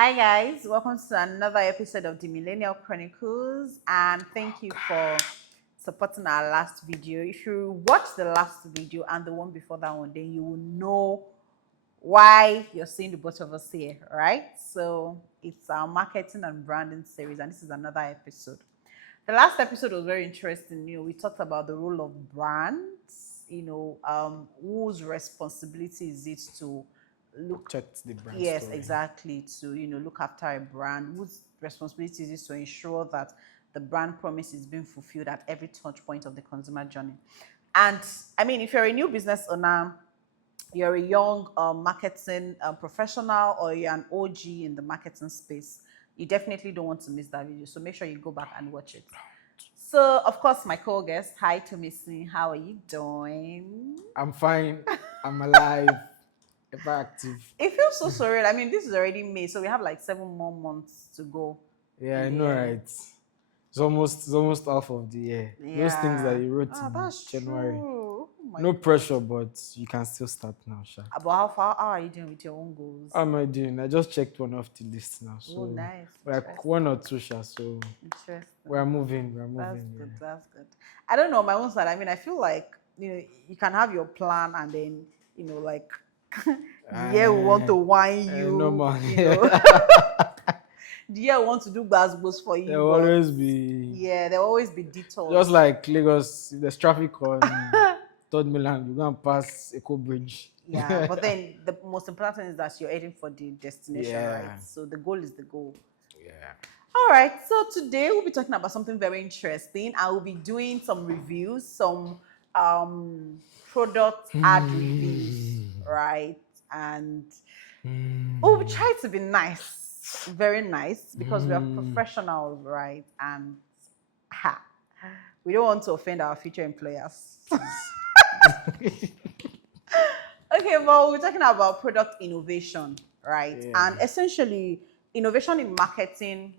Hi guys, welcome to another episode of the Millennial Chronicles, and thank you for supporting our last video. If you watch the last video and the one before that one, then you will know why you're seeing the both of us here, right? So it's our marketing and branding series, and this is another episode. The last episode was very interesting. We talked about the role of brands. Whose responsibility is it to look check the brand yes story. exactly to look after a brand, whose responsibility is it to ensure that the brand promise is being fulfilled at every touch point of the consumer journey. And I mean, if you're a new business owner, you're a young marketing professional, or you're an OG in the marketing space, you definitely don't want to miss that video, so make sure you go back and watch it. So of course, my co-guest, hi Tomisi, how are you doing? I'm fine. I'm alive. Ever active. It feels so surreal. I mean, this is already May, so we have like 7 more months to go. Yeah, I know, right? It's almost half of the year. Yeah. Those things that you wrote in January. True. No pressure, but you can still start now, Sha. About how are you doing with your own goals? How am I doing? I just checked one off the list now. So nice. Like 1 or 2, Sha. So interesting. We're moving. That's good. That's good. I don't know, my own side. I mean, I feel like you can have your plan, and then like the year we want to whine you. No more. The year we want to do basketballs for you. There will always be. Yeah, there will always be detours. Just like Lagos, if there's traffic on 3rd Milan, you go and pass Eco Bridge. Yeah, but then the most important thing is that you're heading for the destination, right? So the goal is the goal. Yeah. All right, so today we'll be talking about something very interesting. I will be doing some reviews, some product ad reviews, right? And we'll try to be nice, very nice, because we are professionals, right? And we don't want to offend our future employers. Okay, well, we're talking about product innovation, right? Yeah. And essentially, innovation in marketing.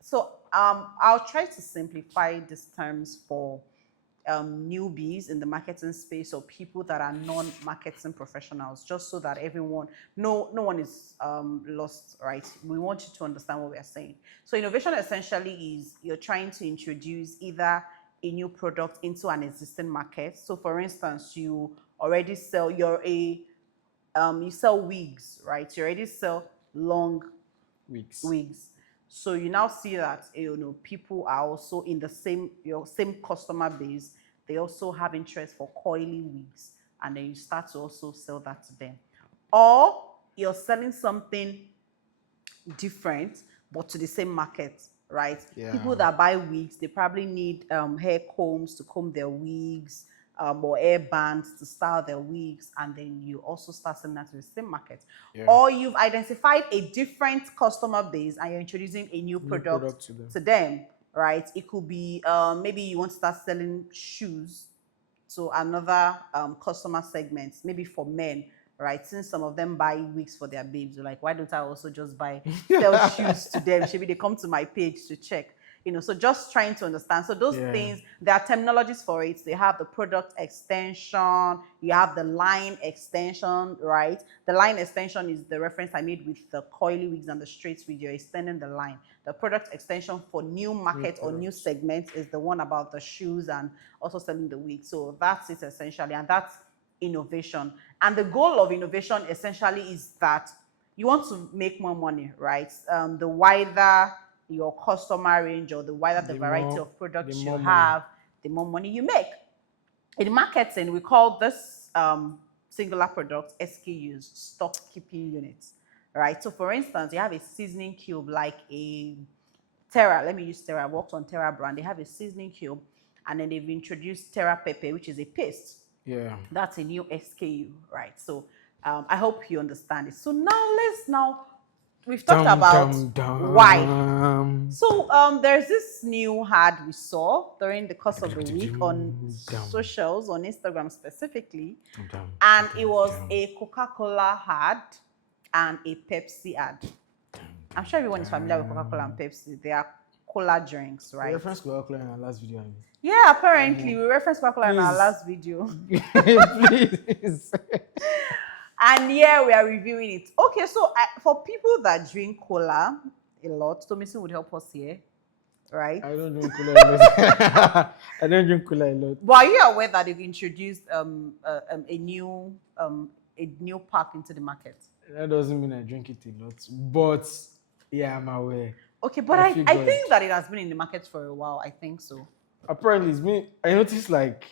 So I'll try to simplify these terms for newbies in the marketing space, or people that are non-marketing professionals, just so that no one is lost, right? We want you to understand what we are saying. So innovation essentially is you're trying to introduce either a new product into an existing market. So for instance, you already sell, you sell wigs, right? You already sell long wigs. So you now see that people are also in your same customer base. They also have interest for coily wigs, and then you start to also sell that to them. Or you're selling something different, but to the same market, right? Yeah. People that buy wigs, they probably need hair combs to comb their wigs, or hair bands to style their wigs, and then you also start selling that to the same market. Yeah. Or you've identified a different customer base and you're introducing a new product to them, right? It could be maybe you want to start selling shoes to another customer segment, maybe for men, right? Since some of them buy wigs for their babes, like, why don't I also just sell shoes to them? Maybe they come to my page to check. So just trying to understand. So those things, there are terminologies for it. They have the product extension, you have the line extension, right? The line extension is the reference I made with the coily wigs and the straight wig. You're extending the line. The product extension for new market or new segment is the one about the shoes and also selling the wigs. So that's it essentially, and that's innovation. And the goal of innovation essentially is that you want to make more money, right? The wider your customer range, or the wider the variety of products you have, the more money you make. In marketing, we call this singular product SKUs, stock keeping units, right? So for instance, you have a seasoning cube like a Terra. Let me use Terra. I worked on Terra brand. They have a seasoning cube, and then they've introduced Terra Pepe, which is a paste. Yeah. That's a new SKU, right? So I hope you understand it. So now we've talked about why. So there's this new ad we saw during the course of the week on socials, on Instagram specifically, and it was a Coca-Cola ad and a Pepsi ad. I'm sure everyone is familiar with Coca-Cola and Pepsi. They are cola drinks, right? We referenced Coca-Cola in our last video. Yeah, apparently we referenced Coca-Cola in our last video. Please. And here we are reviewing it. Okay, so for people that drink cola a lot, Tomisin would help us here, right? I don't drink cola a lot. I don't drink cola a lot. But are you aware that they've introduced a new pack into the market? That doesn't mean I drink it a lot, but yeah, I'm aware. Okay, but I think that it has been in the market for a while. I think so. Apparently, it's me. I noticed like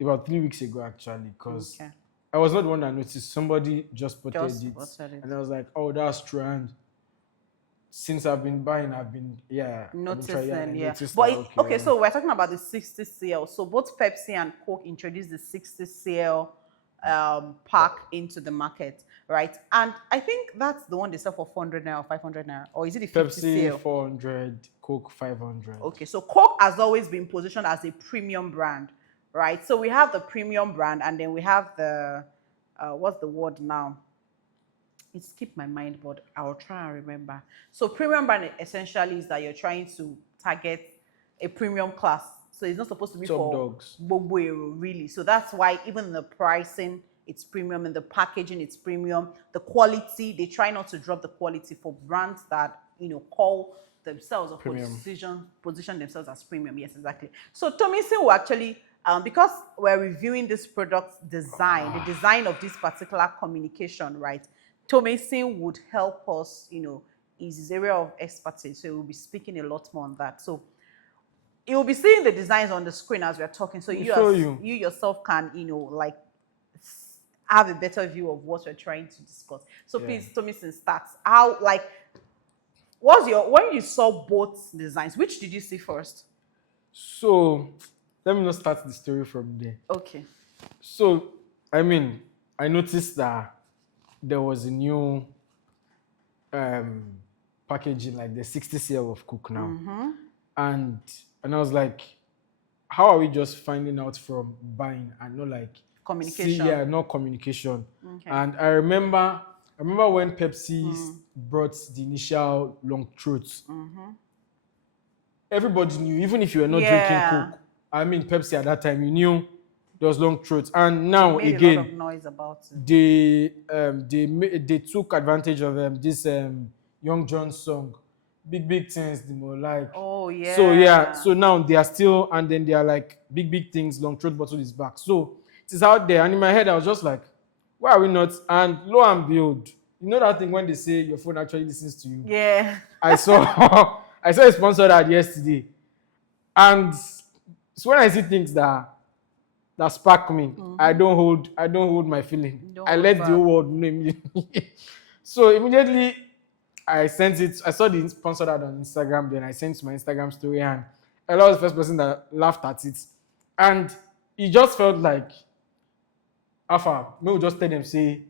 about 3 weeks ago actually, because I was not the one that noticed. Somebody just posted it, and I was like, "Oh, that's true." And since I've been buying, I've been noticing. But okay, so we're talking about the 60cl. So both Pepsi and Coke introduced the 60cl pack into the market, right? And I think that's the one they sell for 400 naira or 500 naira, or is it the 50cl? Pepsi 400, Coke 500. Okay, so Coke has always been positioned as a premium brand, right? So we have the premium brand, and then we have the what's the word now? It skipped my mind, but I'll try and remember. So premium brand essentially is that you're trying to target a premium class. So it's not supposed to be for dogs. Bobo, really. So that's why even the pricing, it's premium, and the packaging, it's premium. The quality, they try not to drop the quality for brands that, call themselves or position themselves as premium. Yes, exactly. So Tomisin will actually, because we're reviewing this product design, the design of this particular communication, right? Tomisin would help us, is his area of expertise. So we'll be speaking a lot more on that. So you'll be seeing the designs on the screen as we're talking. So you yourself can, have a better view of what we're trying to discuss. So please, Tomisin, starts. When you saw both designs, which did you see first? So let me not start the story from there. Okay. So, I noticed that there was a new packaging, like the 60cl of Coke now. Mm-hmm. And I was like, how are we just finding out from buying and not like communication? Not communication. Okay. And I remember when Pepsi brought the initial long throats. Mm-hmm. Everybody knew, even if you were not drinking Coke. Pepsi at that time, you knew there was long throats. And now made again, a lot of noise about it. They took advantage of this Young John's song, big things, the more like. Oh yeah. So now they are still, and then they are like big things. Long throat bottle is back. So it is out there, and in my head I was just like, why are we not? And lo and behold, you know that thing when they say your phone actually listens to you. Yeah. I saw a sponsored ad yesterday, and so when I see things that spark me, I don't hold my feeling. I let the whole world know immediately. So immediately I sent it. I saw the sponsored ad on Instagram. Then I sent to my Instagram story, and I was the first person that laughed at it, and it just felt like, Alpha, maybe just tell them say.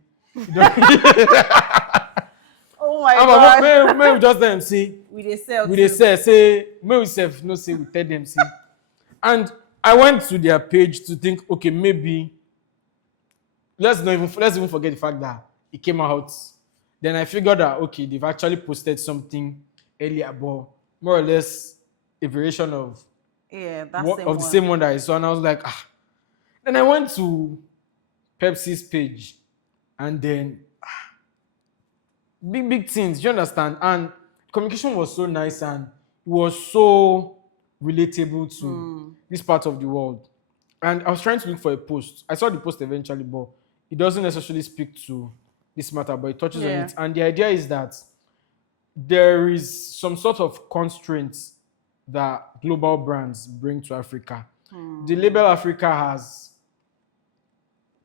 Oh my God. Maybe just tell them say. We say. Maybe self no say. We tell them say. And I went to their page to think, okay, maybe let's even forget the fact that it came out. Then I figured that okay, they've actually posted something earlier, but more or less a variation of the same one that I saw, and I was like, Then I went to Pepsi's page, and then big things. You understand? And communication was so nice, and it was so relatable to this part of the world. And I was trying to look for a post. I saw the post eventually, but it doesn't necessarily speak to this matter, but it touches on it. And the idea is that there is some sort of constraints that global brands bring to Africa. The label Africa has,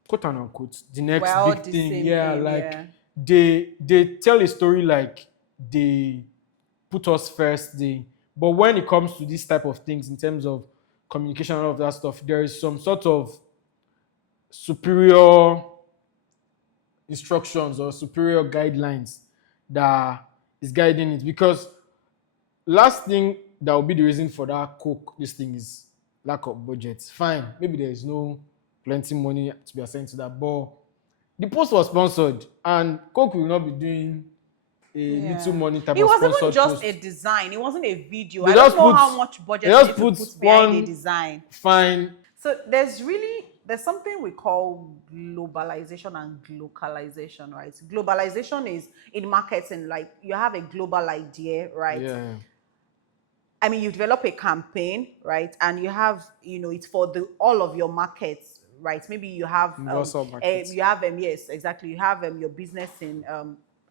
quote and unquote, the next big thing. They tell a story like they put us first. But when it comes to this type of things, in terms of communication and all of that stuff, there is some sort of superior instructions or superior guidelines that is guiding it. Because last thing that will be the reason for that Coke, this thing is lack of budget. Fine, maybe there is no plenty money to be assigned to that, but the post was sponsored, and Coke will not be doing a little money type of sponsored post. It wasn't just a design. It wasn't a video. I don't know how much budget they put behind a design. Fine. So there's really there's something we call globalization and localization, right? Globalization is in marketing, like you have a global idea, right? Yeah. I mean, you develop a campaign, right? And you have, it's for the all of your markets, right? Maybe you have, Universal market. yes, exactly. You have your business in,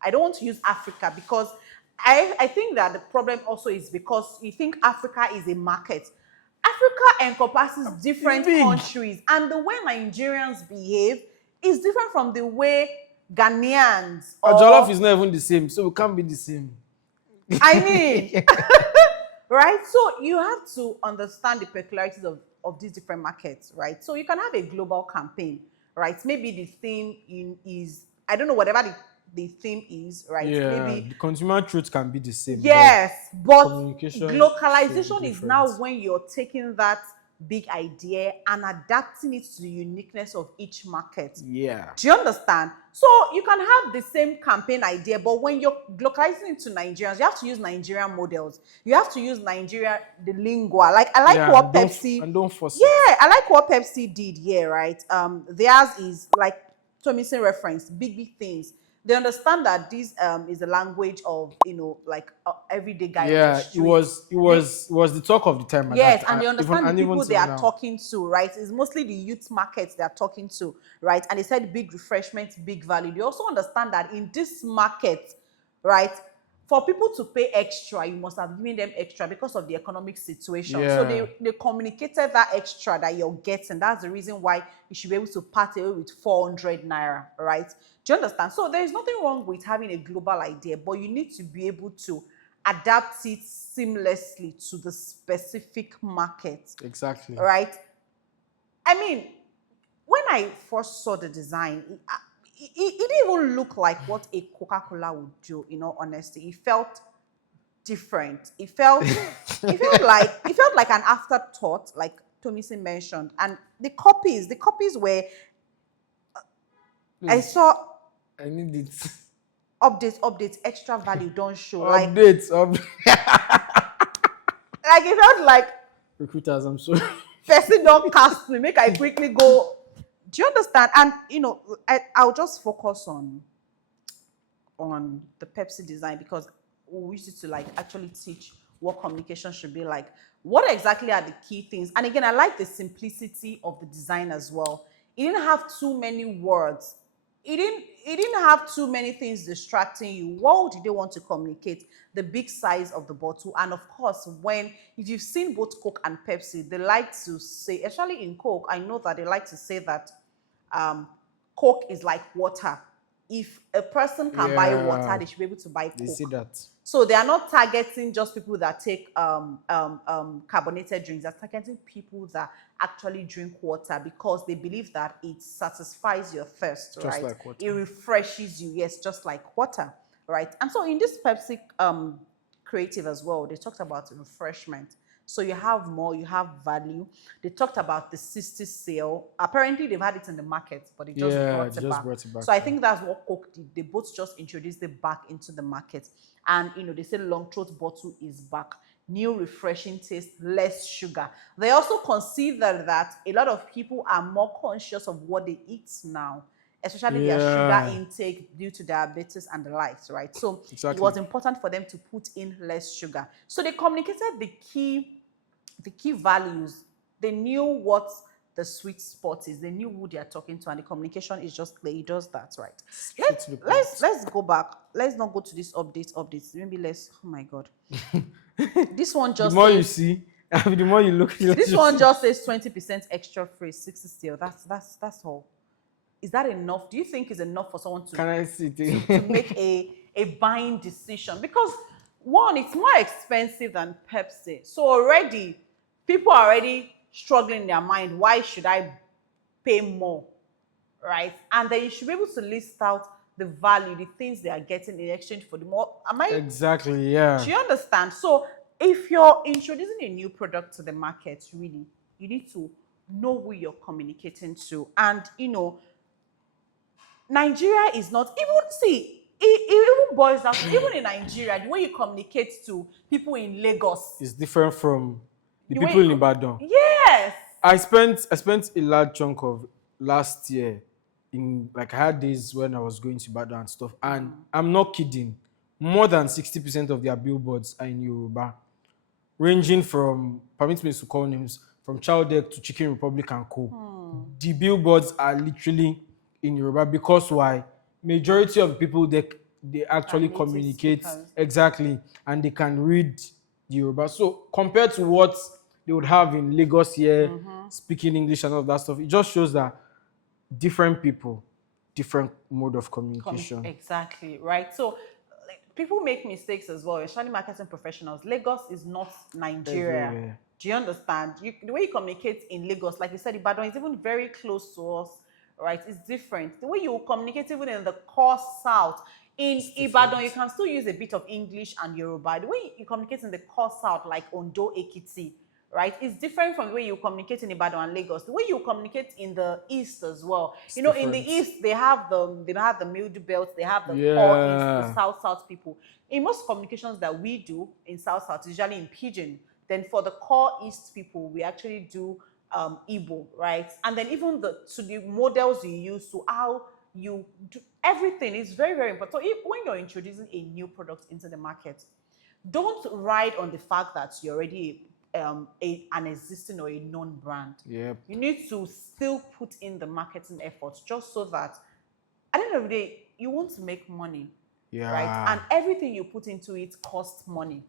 I don't want to use Africa because I think that the problem also is because you think Africa is a market. Africa encompasses different big. countries, and the way Nigerians behave is different from the way Ghanaians Our or, jollof is not even the same, so we can't be the same. I mean, right? So you have to understand the peculiarities of these different markets, right? So you can have a global campaign, right? Maybe the theme is, I don't know, whatever the theme is, right? Yeah, Maybe, the consumer truth can be the same, but yes, but communication should be localization is different. now when you're taking that big idea and adapting it to the uniqueness of each market. Yeah. Do you understand? So you can have the same campaign idea, but when you're localizing it to Nigerians, you have to use Nigerian models. You have to use Nigeria, the lingua. Like I like Yeah, what don't force it. yeah, I like what Pepsi did here, right? Theirs is like Tomison reference, big things. They understand that this is the language of like everyday guy on the Yeah, street. it was the talk of the time at Yes, that and they understand the even people they till are now. talking to, right? It's mostly the youth markets they are talking to, right? And they said big refreshment, big value. They also understand that in this market, right, for people to pay extra, you must have given them extra because of the economic situation. So Yeah. they communicated that extra that you're getting. That's the reason why you should be able to part away with 400 naira, right? Do you understand? So there's nothing wrong with having a global idea, but you need to be able to adapt it seamlessly to the specific market, Exactly. right? I mean, when I first saw the design, it didn't even look like what a Coca-Cola would do, in all honesty. It felt different. It felt like an afterthought, like Tomisi mentioned. And the copies were, I Please, saw I need it. updates, extra value don't show. Like Updates, updates. it felt like Recruiters, I'm sorry. person don't cast me, make I quickly go. Do you understand? And I'll just focus on the Pepsi design because we used to like actually teach what communication should be like. What exactly are the key things? And again, I like the simplicity of the design as well. It didn't have too many words. It didn't have too many things distracting you. What did they want to communicate? The big size of the bottle. And of course, if you've seen both Coke and Pepsi, they like to say, especially in Coke, I know that they like to say that Coke is like water. If a person can buy water, they should be able to buy Coke. They say that. So they are not targeting just people that take carbonated drinks. They're targeting people that actually drink water because they believe that it satisfies your thirst, Just right? like water. It refreshes you, yes, just like water, right? And so in this Pepsi creative as well, they talked about refreshment. So you have more, you have value. They talked about the 60 sale. Apparently they've had it in the market, but they just brought it back. So I think that's what Coke did. They both just introduced it back into the market. And they say long throat bottle is back. New refreshing taste, less sugar. They also consider that a lot of people are more conscious of what they eat now, especially their sugar intake due to diabetes and the likes, right? So Exactly. it was important for them to put in less sugar. So they communicated the key values. They knew what the sweet spot is. They knew who they are talking to, and the communication is just clear. It does that, right? Let's go back. Let's not go to this updates. Maybe let's. Oh my God. This one just. The more you see, the more you look. This one just says 20% extra free, 60 still. That's all. Is that enough? Do you think is enough for someone to? Can I see it? to make a buying decision? Because one, it's more expensive than Pepsi. So already, people are already struggling in their mind. Why should I pay more? Right? And then you should be able to list out the value, the things they are getting in exchange for the more. Exactly, yeah. Do you understand? So if you're introducing a new product to the market, really, you need to know who you're communicating to. And, Nigeria is not, it even boils down to, even in Nigeria, the way you communicate to people in Lagos. It's different from the people in Ibadan. Yes. I spent a large chunk of last year in, like, I had days when I was going to Ibadan and stuff, and I'm not kidding. More than 60% of their billboards are in Yoruba, ranging from, permit me to call names, from Chowdeck to Chicken Republic and Co. The billboards are literally in Yoruba because why? Majority of people, they actually native communicate speakers. exactly, and they can read the Yoruba. So compared to what they would have in Lagos here, speaking English and all of that stuff, it just shows that different people, different mode of communication. Exactly, right? So like, people make mistakes as well, especially marketing professionals. Lagos is not Nigeria. Everywhere. Do you understand? The way you communicate in Lagos, like you said, Ibadan is even very close to us, right? It's different. The way you communicate even in the core south, in Ibadan, you can still use a bit of English and Yoruba. The way you communicate in the core south, like Ondo, Ekiti, right, is different from the way you communicate in Ibadan and Lagos. The way you communicate in the east as well. You know, in the different. east they have the middle belt, they have the core east, the Yeah. south people. In most communications that we do in south, usually in pidgin. Then for the core east people, we actually do Igbo, right? And then even the models you use, to how you do everything is very, very important. So when you're introducing a new product into the market, don't ride on the fact that you're already an existing or a known brand. Yep. You need to still put in the marketing efforts just so that at the end of the day, you want to make money, Yeah. right? And everything you put into it costs money.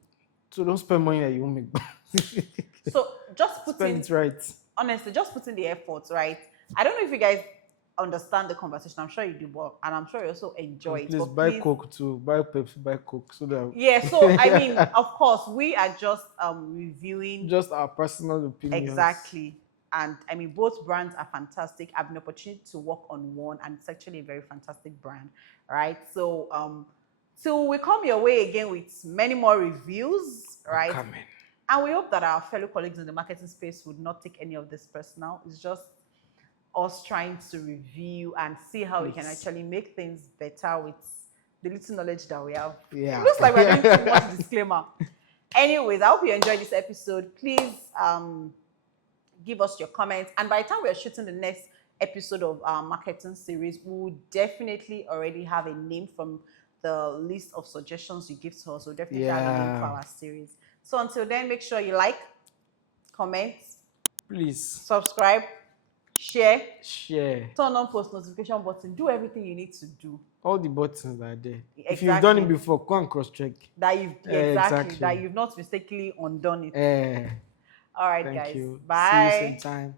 So don't spend money that you won't make. So just put Spend in, it right. honestly, just put in the efforts, right? I don't know if you guys understand the conversation. I'm sure you do, but and I'm sure you also enjoy And it. please But buy please, Coke too. Buy Pepsi, buy Coke, so that yeah. So I mean, of course, we are just reviewing just our personal opinions. exactly. And I mean, both brands are fantastic. I've an opportunity to work on one, and it's actually a very fantastic brand, right? So, till we come your way again with many more reviews, right? Coming. And we hope that our fellow colleagues in the marketing space would not take any of this personal. It's just us trying to review and see how we can actually make things better with the little knowledge that we have. Yeah. It looks like we're doing too much disclaimer. Anyways, I hope you enjoyed this episode. Please give us your comments. And by the time we are shooting the next episode of our marketing series, we will definitely already have a name from the list of suggestions you give to us. We'll definitely have a name for our series. So until then, make sure you like, comment, Please subscribe, share, turn on post notification button, do everything you need to do. all the buttons that are there. Exactly. If you've done it before, go and cross-check. That you've exactly that you've not mistakenly undone it. All right, Thank guys. you. Bye. See you same time.